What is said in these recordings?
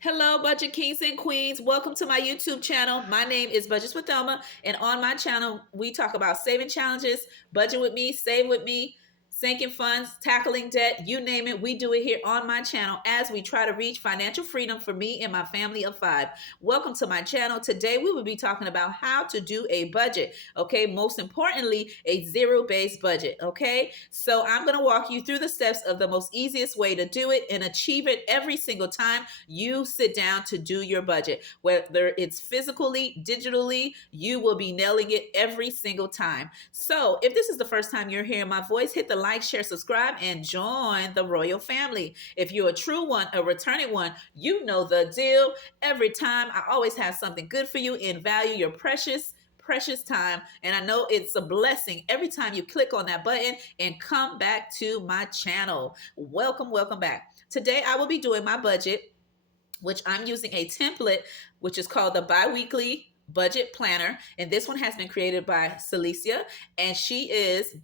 Hello, Budget Kings and Queens. Welcome to my YouTube channel. My name is Budgets with Thelma, and on my channel, we talk about saving challenges, budget with me, save with me, sinking funds, tackling debt, you name it. We do it here on my channel as we try to reach financial freedom for me and my family of five. Welcome to my channel. Today, we will be talking about how to do a budget. Okay, most importantly, a zero-based budget. Okay, so I'm going to walk you through the steps of the most easiest way to do it and achieve it every single time you sit down to do your budget. Whether it's physically, digitally, you will be nailing it every single time. So if this is the first time you're hearing my voice, hit the like, share, subscribe, and join the royal family. If you're a true one, a returning one, you know the deal. Every time I always have something good for you and value your precious time. And I know it's a blessing every time you click on that button and come back to my channel. Welcome back. Today I will be doing my budget, which I'm using a template, which is called the Biweekly Budget Planner. And this one has been created by Celicia, and she is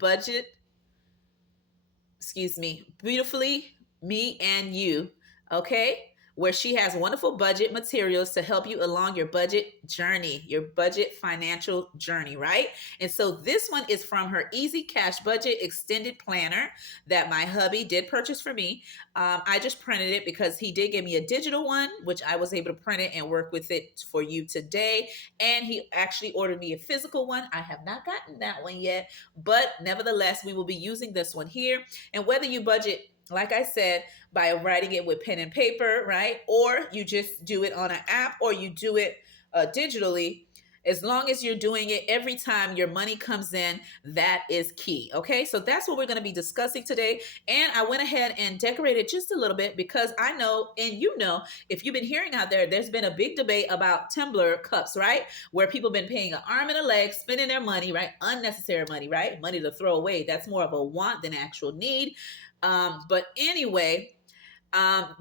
beautifully me and you. Okay, where she has wonderful budget materials to help you along your budget journey, your budget financial journey, right? And so this one is from her Easy Cash Budget Extended Planner that my hubby did purchase for me. I just printed it because he did give me a digital one, which I was able to print it and work with it for you today. And he actually ordered me a physical one. I have not gotten that one yet, but nevertheless, we will be using this one here. And whether you budget, like I said, by writing it with pen and paper, right? Or you just do it on an app, or you do it digitally. As long as you're doing it every time your money comes in, that is key. Okay, so that's what we're going to be discussing today. And I went ahead and decorated just a little bit because I know, and you know, if you've been hearing out there, there's been a big debate about Tumbler cups, right? Where people have been paying an arm and a leg, spending their money, right? Unnecessary money, right? Money to throw away. That's more of a want than actual need. But anyway,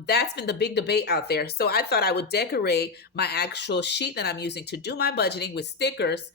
that's been the big debate out there. So I thought I would decorate my actual sheet that I'm using to do my budgeting with stickers,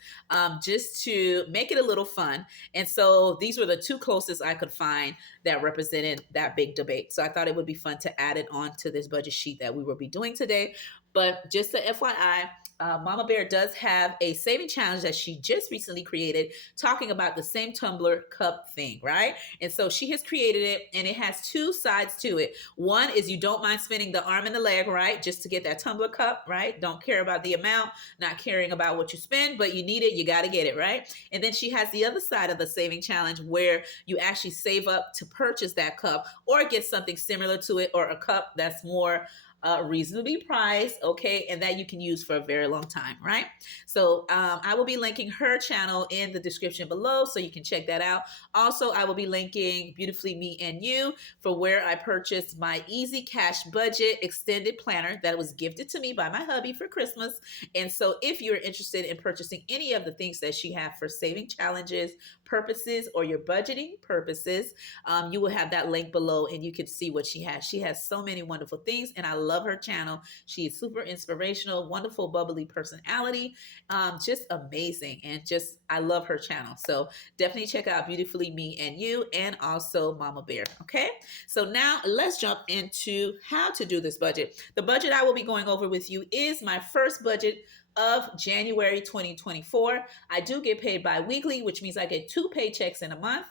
just to make it a little fun. And so these were the two closest I could find that represented that big debate. So I thought it would be fun to add it on to this budget sheet that we will be doing today. But just a FYI, Mama Bear does have a saving challenge that she just recently created, talking about the same tumbler cup thing, right? And so she has created it, and it has two sides to it. One is you don't mind spending the arm and the leg, right? Just to get that tumbler cup, right? Don't care about the amount, not caring about what you spend, but you need it, you got to get it, right? And then she has the other side of the saving challenge where you actually save up to purchase that cup or get something similar to it, or a cup that's more reasonably priced, okay, and that you can use for a very long time, right? So I will be linking her channel in the description below, so you can check that out. Also, I will be linking Beautifully Me and You for where I purchased my Easy Cash Budget Extended Planner that was gifted to me by my hubby for Christmas. And so if you're interested in purchasing any of the things that she has for saving challenges purposes or your budgeting purposes, you will have that link below and you can see what she has. She has so many wonderful things, and I love her channel. She is super inspirational, wonderful, bubbly personality, just amazing. And just, I love her channel. So definitely check out Beautifully Me and You, and also Mama Bear. Okay, so now let's jump into how to do this budget. The budget I will be going over with you is my first budget of January 2024. I do get paid bi-weekly, which means I get 2 paychecks in a month.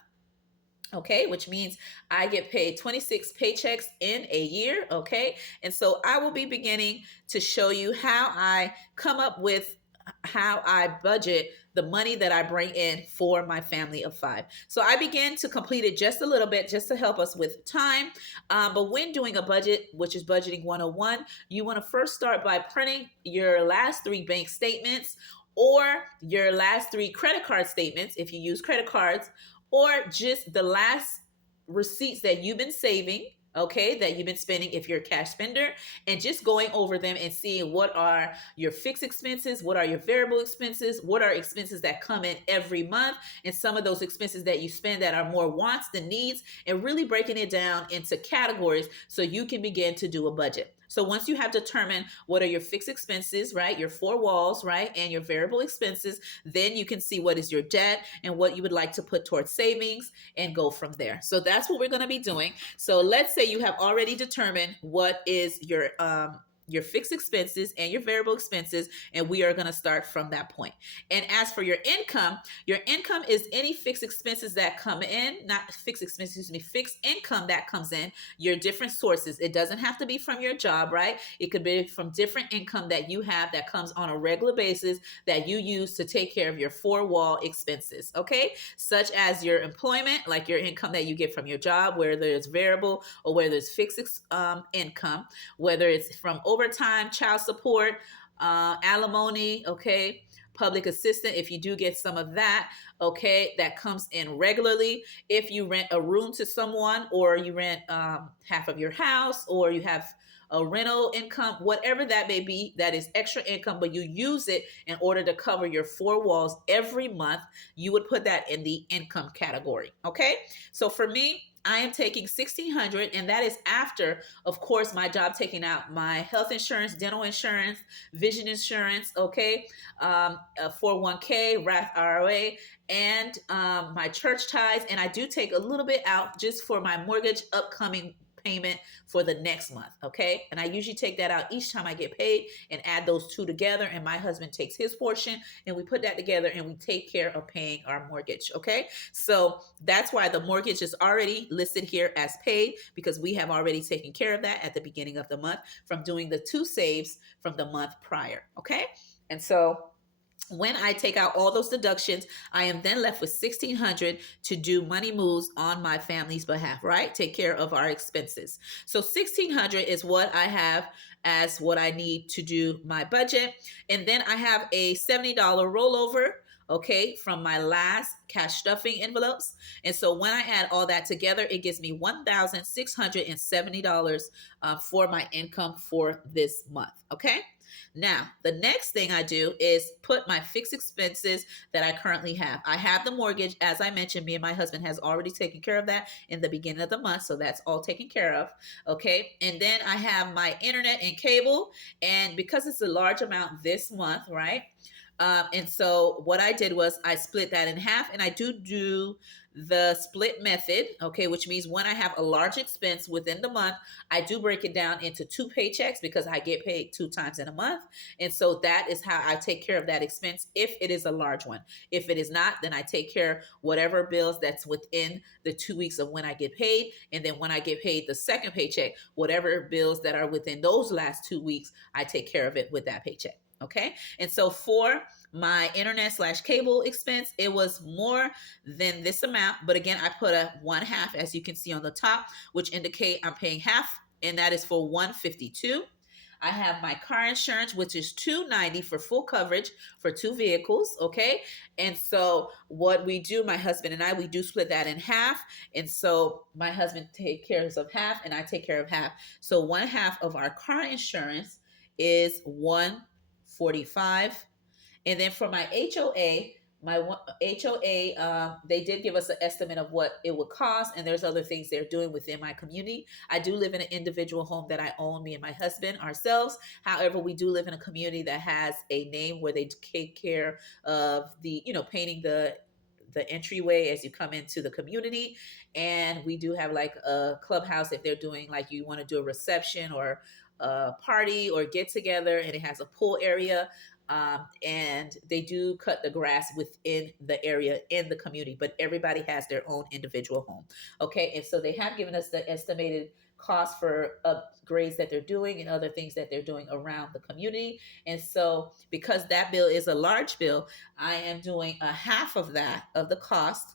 Okay, which means I get paid 26 paychecks in a year. Okay, and so I will be beginning to show you how I come up with how I budget the money that I bring in for my family of five. So I began to complete it just a little bit just to help us with time. But when doing a budget, which is budgeting 101, you want to first start by printing your last 3 bank statements, or your last 3 credit card statements if you use credit cards, or just the last receipts that you've been saving, okay, that you've been spending if you're a cash spender, and just going over them and seeing what are your fixed expenses, what are your variable expenses, what are expenses that come in every month, and some of those expenses that you spend that are more wants than needs, and really breaking it down into categories so you can begin to do a budget. So once you have determined what are your fixed expenses, right, your 4 walls, right, and your variable expenses, then you can see what is your debt and what you would like to put towards savings and go from there. So that's what we're going to be doing. So let's say you have already determined what is your your fixed expenses and your variable expenses, and we are going to start from that point. And as for your income is any fixed expenses that come in, not fixed expenses, excuse me, fixed income that comes in, your different sources. It doesn't have to be from your job, right? It could be from different income that you have that comes on a regular basis that you use to take care of your four wall expenses, okay? Such as your employment, like your income that you get from your job, whether it's variable or whether it's fixed income, whether it's from overtime, child support, alimony, okay? Public assistant, if you do get some of that, okay, that comes in regularly. If you rent a room to someone, or you rent half of your house, or you have a rental income, whatever that may be, that is extra income, but you use it in order to cover your four walls every month, you would put that in the income category. Okay. So for me, I am taking 1,600, and that is after, of course, my job taking out my health insurance, dental insurance, vision insurance, okay, 401k, Roth IRA, and my church tithes. And I do take a little bit out just for my mortgage upcoming payment for the next month, okay? And I usually take that out each time I get paid and add those two together, and my husband takes his portion, and we put that together and we take care of paying our mortgage, okay? So that's why the mortgage is already listed here as paid, because we have already taken care of that at the beginning of the month from doing the two saves from the month prior, okay? And so when I take out all those deductions, I am then left with 1,600 to do money moves on my family's behalf, right? Take care of our expenses. So 1,600 is what I have as what I need to do my budget. And then I have a $70 rollover, okay, from my last cash stuffing envelopes. And so when I add all that together, it gives me $1,670 for my income for this month, okay? Now, the next thing I do is put my fixed expenses that I currently have. I have the mortgage, as I mentioned, me and my husband has already taken care of that in the beginning of the month, so that's all taken care of, okay? And then I have my internet and cable, and because it's a large amount this month, right? And so what I did was I split that in half, and I do the split method, okay, which means when I have a large expense within the month, I do break it down into two paychecks because I get paid two times in a month. And so that is how I take care of that expense if it is a large one. If it is not, then I take care of whatever bills that's within the 2 weeks of when I get paid. And then when I get paid the second paycheck, whatever bills that are within those last 2 weeks, I take care of it with that paycheck. Okay. And so for my internet slash cable expense, it was more than this amount. But again, I put a 1/2, as you can see on the top, which indicate I'm paying half, and that is for 152. I have my car insurance, which is $290 for full coverage for two vehicles. Okay. And so what we do, my husband and I, we do split that in half. And so my husband takes care of half and I take care of half. So 1/2 of our car insurance is 145. And then for my HOA, they did give us an estimate of what it would cost, and there's other things they're doing within my community. I do live in an individual home that I own, me and my husband ourselves. However, we do live in a community that has a name where they take care of the, painting the entryway as you come into the community. And we do have like a clubhouse if they're doing, like, you want to do a reception or a party or get together, and it has a pool area. And they do cut the grass within the area in the community, but everybody has their own individual home. Okay. And so they have given us the estimated cost for upgrades that they're doing and other things that they're doing around the community. And so because that bill is a large bill, I am doing a half of that, of the cost,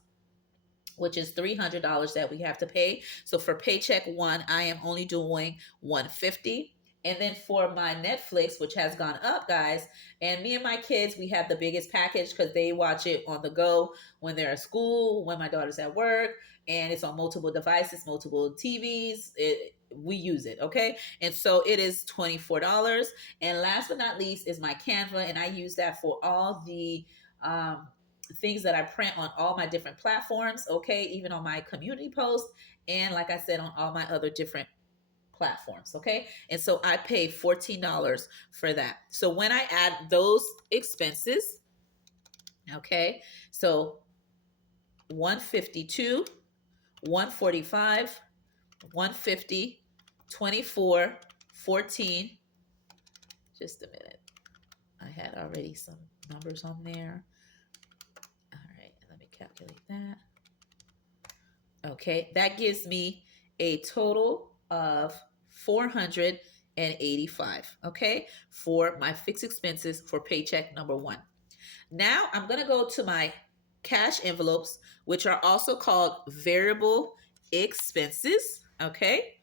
which is $300 that we have to pay. So for paycheck one, I am only doing 150. And then for my Netflix, which has gone up, guys, and me and my kids, we have the biggest package because they watch it on the go when they're at school, when my daughter's at work, and it's on multiple devices, multiple TVs. We use it, okay? And so it is $24. And last but not least is my Canva, and I use that for all the things that I print on all my different platforms, okay, even on my community posts, and like I said, on all my other different platforms, okay? And so I pay $14 for that. So when I add those expenses, okay, so 152, 145, 150, 24, 14, Just a minute. I had already some numbers on there. All right, let me calculate that. Okay, that gives me a total of 485, okay, for my fixed expenses for paycheck number one. Now I'm going to go to my cash envelopes, which are also called variable expenses, okay?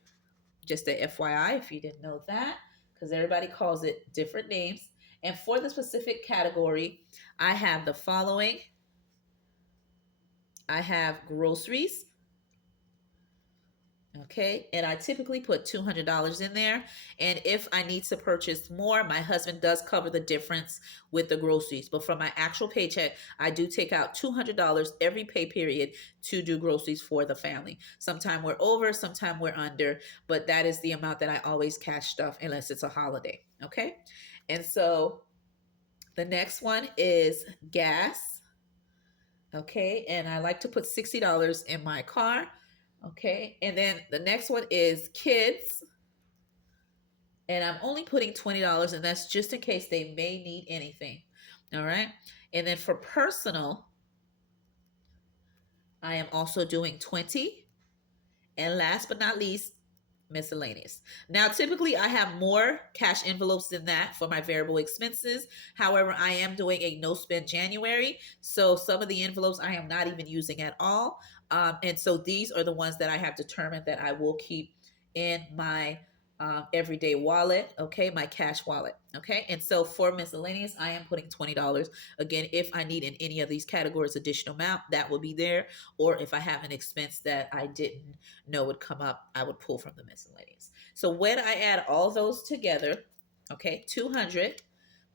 Just a FYI if you didn't know that, because everybody calls it different names. And for the specific category, I have the following. I have groceries, okay, and I typically put $200 in there. And if I need to purchase more, my husband does cover the difference with the groceries. But from my actual paycheck, I do take out $200 every pay period to do groceries for the family. Sometime we're over, sometime we're under, but that is the amount that I always cash stuff unless it's a holiday, okay? And so the next one is gas, okay, and I like to put $60 in my car. Okay, and then the next one is kids, and I'm only putting $20, and that's just in case they may need anything. All right, and then for personal, I am also doing 20, and last but not least, miscellaneous. Now, typically I have more cash envelopes than that for my variable expenses. However, I am doing a no spend January. So some of the envelopes I am not even using at all. And so these are the ones that I have determined that I will keep in my everyday wallet, okay, my cash wallet, okay. And so for miscellaneous, I am putting $20. Again, if I need in any of these categories additional amount, that will be there. Or if I have an expense that I didn't know would come up, I would pull from the miscellaneous. So when I add all those together, okay, 200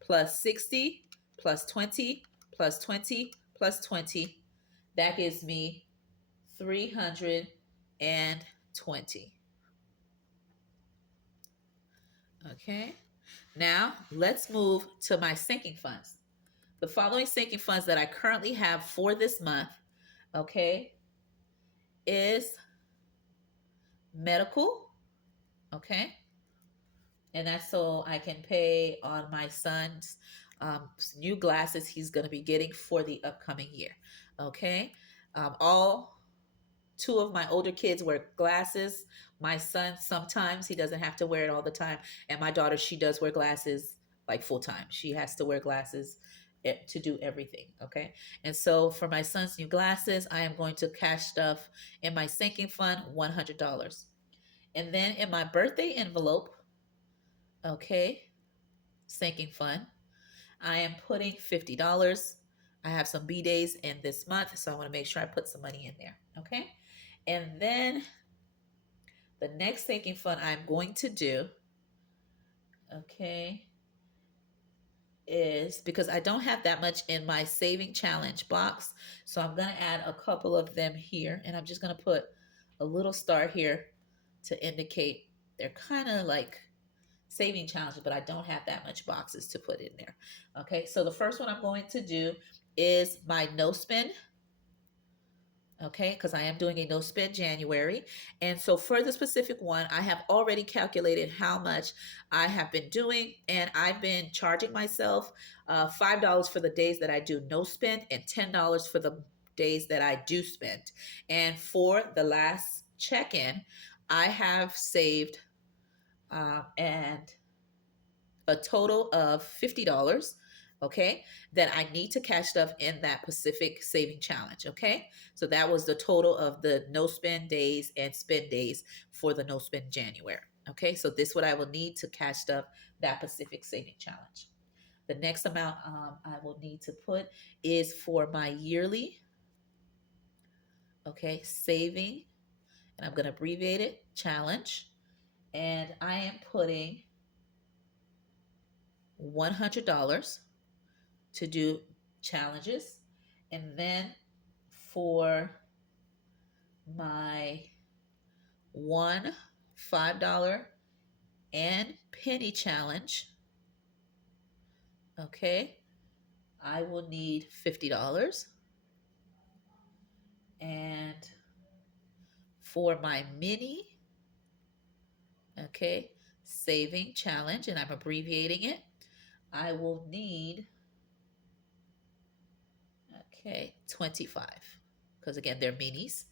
plus 60 plus 20 plus 20 plus 20, that gives me 320. Okay. Now let's move to my sinking funds. The following sinking funds that I currently have for this month, okay, is medical, okay, and that's so I can pay on my son's new glasses he's going to be getting for the upcoming year, okay. All two of my older kids wear glasses. My son, sometimes he doesn't have to wear it all the time. And my daughter, she does wear glasses like full time. She has to wear glasses to do everything. Okay. And so for my son's new glasses, I am going to cash stuff in my sinking fund, $100. And then in my birthday envelope, okay, sinking fund, I am putting $50. I have some B days in this month, so I want to make sure I put some money in there. Okay. And then the next sinking fund I'm going to do, okay, is because I don't have that much in my saving challenge box. So I'm going to add a couple of them here. And I'm just going to put a little star here to indicate they're kind of like saving challenges, but I don't have that much boxes to put in there. Okay, so the first one I'm going to do is my no spend. Okay, because I am doing a no spend January. And so for the specific one, I have already calculated how much I have been doing, and I've been charging myself $5 for the days that I do no spend and $10 for the days that I do spend. And for the last check-in, I have saved and a total of $50, okay, that I need to cash stuff in that Pacific Saving Challenge, okay? So that was the total of the no spend days and spend days for the no spend January, okay? So this is what I will need to cash stuff that Pacific Saving Challenge. The next amount I will need to put is for my yearly, okay, saving, and I'm going to abbreviate it, challenge, and I am putting $100 to do challenges. And then for my one $5 and penny challenge, okay, I will need $50. And for my mini, okay, saving challenge, and I'm abbreviating it, I will need, okay, 25. Because again, they're minis.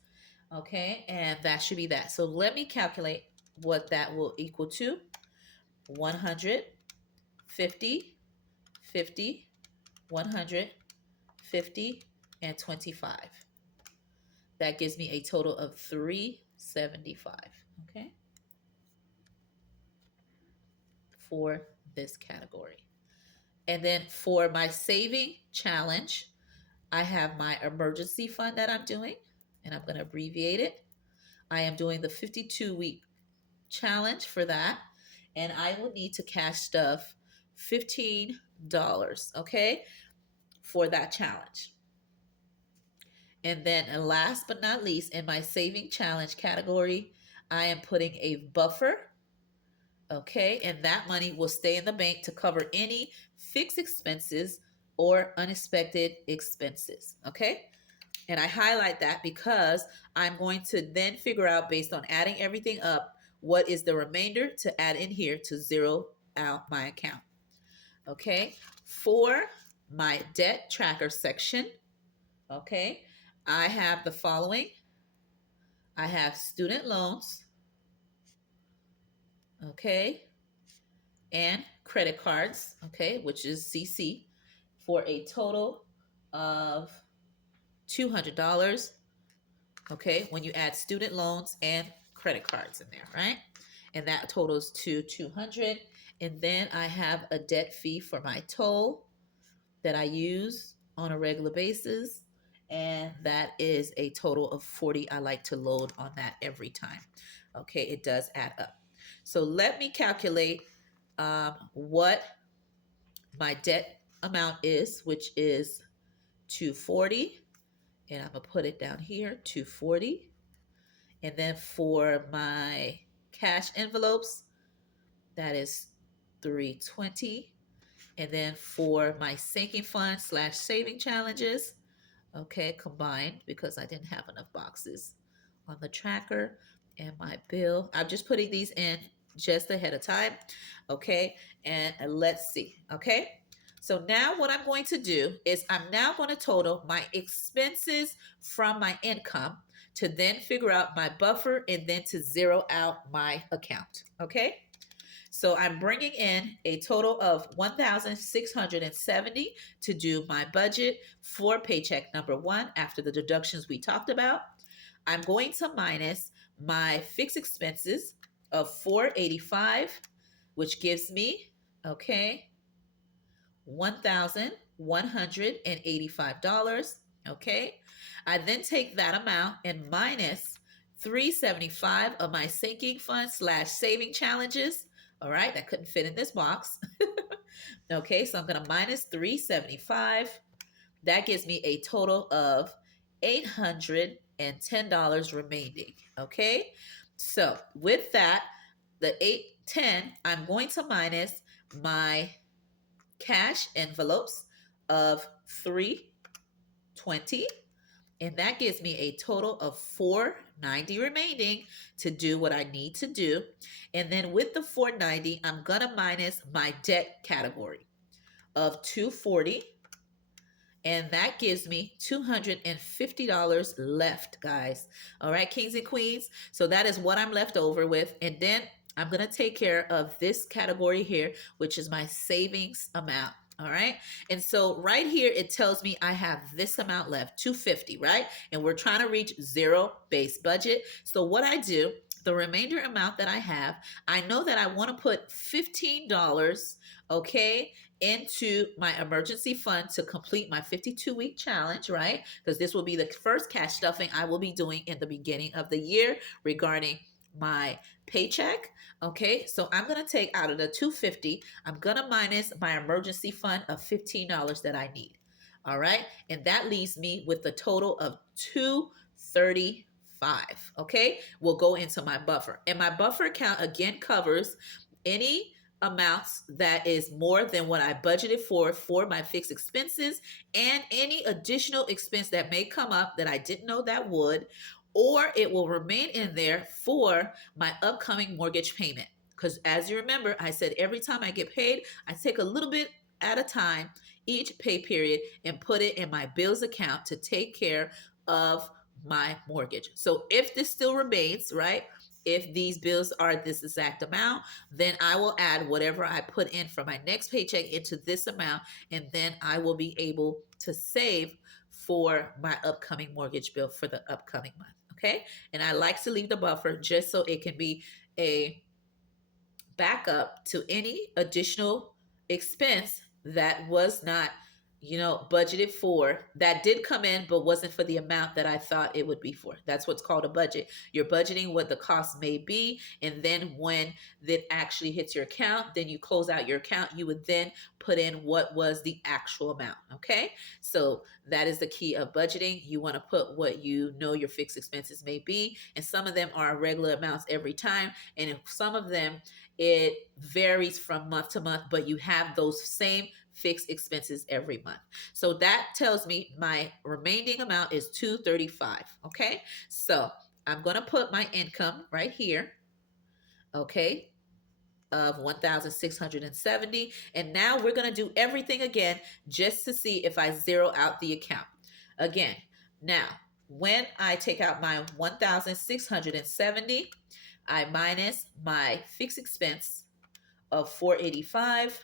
Okay, and that should be that. So let me calculate what that will equal to. 100, 50, 50, 100, 50, and 25. That gives me a total of 375. Okay, for this category. And then for my saving challenge, I have my emergency fund that I'm doing, and I'm going to abbreviate it. I am doing the 52-week challenge for that, and I will need to cash stuff $15, okay, for that challenge. And then last but not least, in my saving challenge category, I am putting a buffer, okay, and that money will stay in the bank to cover any fixed expenses or unexpected expenses, okay? And I highlight that because I'm going to then figure out, based on adding everything up, what is the remainder to add in here to zero out my account. Okay, for my debt tracker section, okay, I have the following. I have student loans, okay, and credit cards, okay, which is CC, for a total of $200, okay, when you add student loans and credit cards in there, right? And that totals to 200. And then I have a debt fee for my toll that I use on a regular basis, and that is a total of 40. I like to load on that every time. Okay, it does add up. So let me calculate what my debt amount is, which is 240, and I'm gonna put it down here, 240. And then for my cash envelopes, that is 320. And then for my sinking fund slash saving challenges, okay, combined, because I didn't have enough boxes on the tracker, and my bill, I'm just putting these in just ahead of time, okay? And let's see, okay? So now what I'm going to do is I'm now going to total my expenses from my income to then figure out my buffer and then to zero out my account, okay? So I'm bringing in a total of 1,670 to do my budget for paycheck number one after the deductions we talked about. I'm going to minus my fixed expenses of 485, which gives me, okay, $1,185. Okay. I then take that amount and minus 375 of my sinking fund slash saving challenges. All right, that couldn't fit in this box. Okay, so I'm going to minus 375. That gives me a total of $810 remaining. Okay, so with that, the 810, I'm going to minus my cash envelopes of 320, and that gives me a total of 490 remaining to do what I need to do. And then with the 490, I'm gonna minus my debt category of 240, and that gives me $250 left, guys. All right, kings and queens. So that is what I'm left over with. And then I'm going to take care of this category here, which is my savings amount. All right. And so right here, it tells me I have this amount left, 250, right? And we're trying to reach zero base budget. So what I do, the remainder amount that I have, I know that I want to put $15, okay, into my emergency fund to complete my 52-week challenge, right? Because this will be the first cash stuffing I will be doing in the beginning of the year regarding my paycheck. Okay, so I'm going to take out of the 250, I'm going to minus my emergency fund of $15 that I need. All right, and that leaves me with a total of 235. Okay, we'll go into my buffer, and my buffer account again covers any amounts that is more than what I budgeted for my fixed expenses, and any additional expense that may come up that I didn't know that would, or it will remain in there for my upcoming mortgage payment. Because as you remember, I said every time I get paid, I take a little bit at a time each pay period and put it in my bills account to take care of my mortgage. So if this still remains, right? If these bills are this exact amount, then I will add whatever I put in for my next paycheck into this amount, and then I will be able to save for my upcoming mortgage bill for the upcoming month. Okay. And I like to leave the buffer just so it can be a backup to any additional expense that was not, budgeted for, that did come in but wasn't for the amount that I thought it would be for. That's what's called a budget. You're budgeting what the cost may be, and then when that actually hits your account, then you close out your account. You would then put in what was the actual amount. Okay, so that is the key of budgeting. You want to put what you know your fixed expenses may be, and some of them are regular amounts every time, and some of them it varies from month to month, but you have those same fixed expenses every month. So that tells me my remaining amount is 235. Okay. So I'm going to put my income right here. Okay. Of 1,670. And now we're going to do everything again just to see if I zero out the account. Again, now when I take out my 1,670, I minus my fixed expense of 485.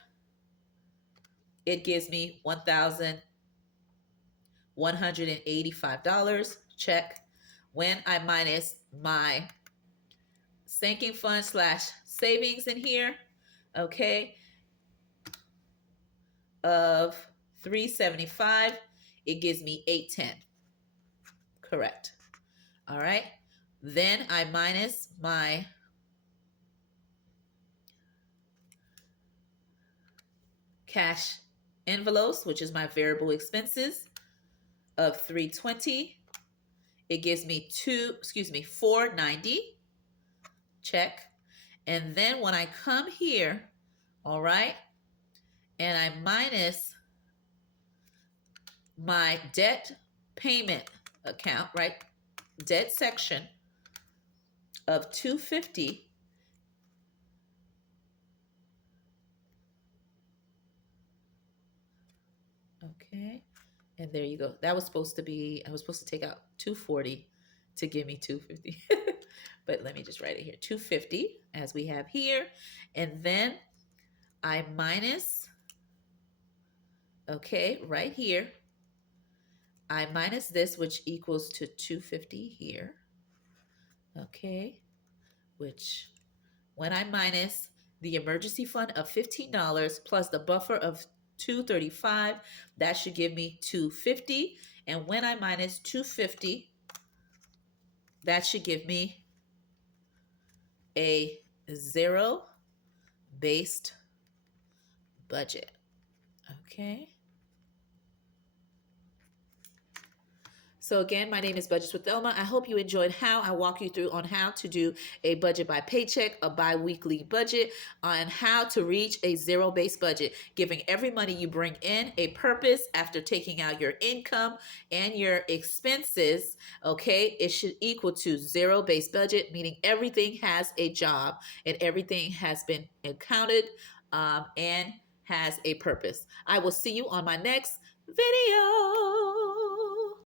It gives me $1,185. Check. When I minus my sinking fund slash savings in here, okay, of 375, it gives me 810. Correct. All right. Then I minus my cash envelopes, which is my variable expenses, of 320. It gives me 490. Check. And then when I come here, all right, and I minus my debt payment account, right, debt section of 250, okay, and there you go. That was supposed to be, I was supposed to take out 240 to give me 250. But let me just write it here. 250 as we have here. And then I minus, okay, right here. I minus this, which equals to 250 here. Okay, which when I minus the emergency fund of $15 plus the buffer of 235, that should give me 250. And when I minus 250, that should give me a zero-based budget. Okay. So again, my name is Budgets with Thelma. I hope you enjoyed how I walk you through on how to do a budget by paycheck, a bi-weekly budget, on how to reach a zero-based budget, giving every money you bring in a purpose after taking out your income and your expenses. Okay, it should equal to zero-based budget, meaning everything has a job and everything has been accounted and has a purpose. I will see you on my next video.